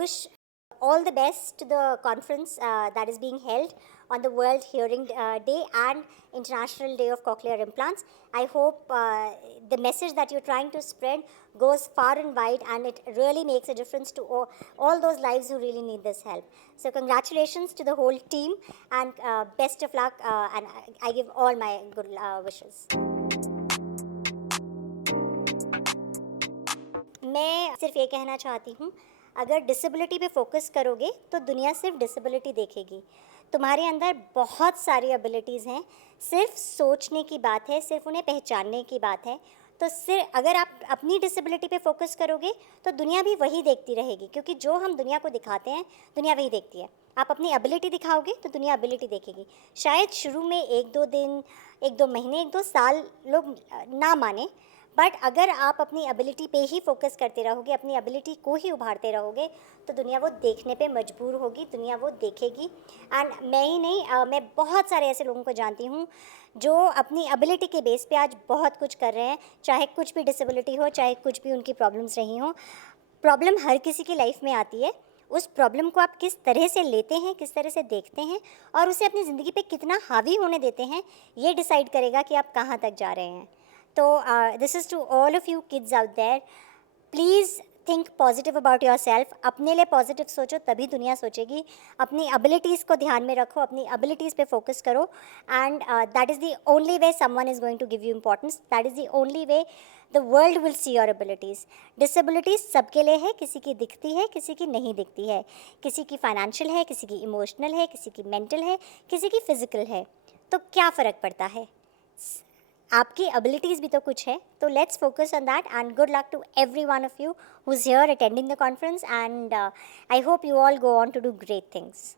wish all the best to the conference that is being held on the World Hearing Day and International Day of Cochlear Implants. I hope the message that you're trying to spread goes far and wide, and it really makes a difference to all those lives who really need this help. So congratulations to the whole team, and best of luck, and I give all my good wishes. मैं सिर्फ ये कहना चाहती हूँ, अगर disability पे focus करोगे तो दुनिया सिर्फ डिसेबिलिटी देखेगी. तुम्हारे अंदर बहुत सारी एबिलिटीज़ हैं, सिर्फ सोचने की बात है, सिर्फ उन्हें पहचानने की बात है. तो सिर्फ अगर आप अपनी डिसेबिलिटी पे फोकस करोगे तो दुनिया भी वही देखती रहेगी, क्योंकि जो हम दुनिया को दिखाते हैं दुनिया वही देखती है. आप अपनी एबिलिटी दिखाओगे तो दुनिया एबिलिटी देखेगी. शायद शुरू में 1-2 दिन, 1-2 महीने, 1-2 साल लोग ना माने, बट अगर आप अपनी एबिलिटी पे ही फोकस करते रहोगे, अपनी एबिलिटी को ही उभारते रहोगे, तो दुनिया वो देखने पे मजबूर होगी, दुनिया वो देखेगी. एंड मैं ही नहीं, मैं बहुत सारे ऐसे लोगों को जानती हूँ जो अपनी एबिलिटी के बेस पे आज बहुत कुछ कर रहे हैं, चाहे कुछ भी डिसेबिलिटी हो, चाहे कुछ भी उनकी प्रॉब्लम्स रही हों. प्रॉब्लम हर किसी की लाइफ में आती है. उस प्रॉब्लम को आप किस तरह से लेते हैं, किस तरह से देखते हैं और उसे अपनी ज़िंदगी पे कितना हावी होने देते हैं, ये डिसाइड करेगा कि आप कहाँ तक जा रहे हैं. तो this is to all of you kids out there, please think positive about yourself. अपने लिए पॉजिटिव सोचो, तभी दुनिया सोचेगी. अपनी एबिलिटीज़ को ध्यान में रखो, अपनी एबिलिटीज़ पे फोकस करो, and that is the only way someone is going to give you importance. That is the only way the world will see your abilities. Disabilities सबके लिए है, किसी की दिखती है, किसी की नहीं दिखती है. किसी की फाइनेंशियल है, किसी की इमोशनल है, किसी की मेंटल है, किसी की फिज़िकल है. तो क्या फ़र्क पड़ता है? आपकी एबिलिटीज़ भी तो कुछ है. तो let's focus on that, and good luck to every one of you who is here attending the conference, and I hope you all go on to do great things.